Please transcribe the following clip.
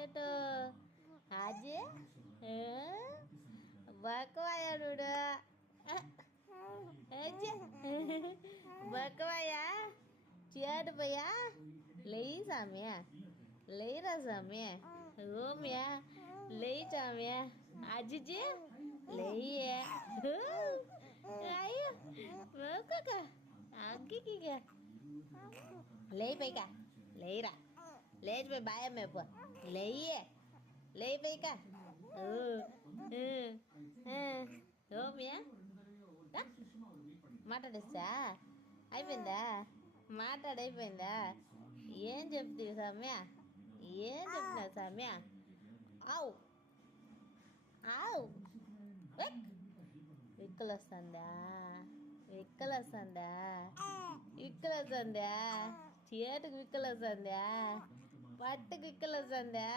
చెట్టు ఆజీ బక్కవాయాడు బక్కవాయా చేటు పోయా లేయి సామ్యా లేయిరా సామ్య ఓమ్యా లేయి చామ్య అజ్జి లేయే అయ్యో ఒక్కొక్క అగ్గికి లేయి పైకా లేయిరా లేచిపోయి బాయ్ మేపు లేయే లేయి పైకా ఓమ్యా మాట్లాడేస్తా అయిపోయిందా మాట్లాడైపోయిందా ఏం చెప్తావు సౌమ్య ఏం చెప్తున్నావు సౌమ్య ఆవు ఆవు విక్కలు వస్తుందా విక్కలు వస్తుందా విక్కలు వస్తుందా చేటుకు విక్కలు వస్తుందా పట్టుకు విక్కలు వస్తుందా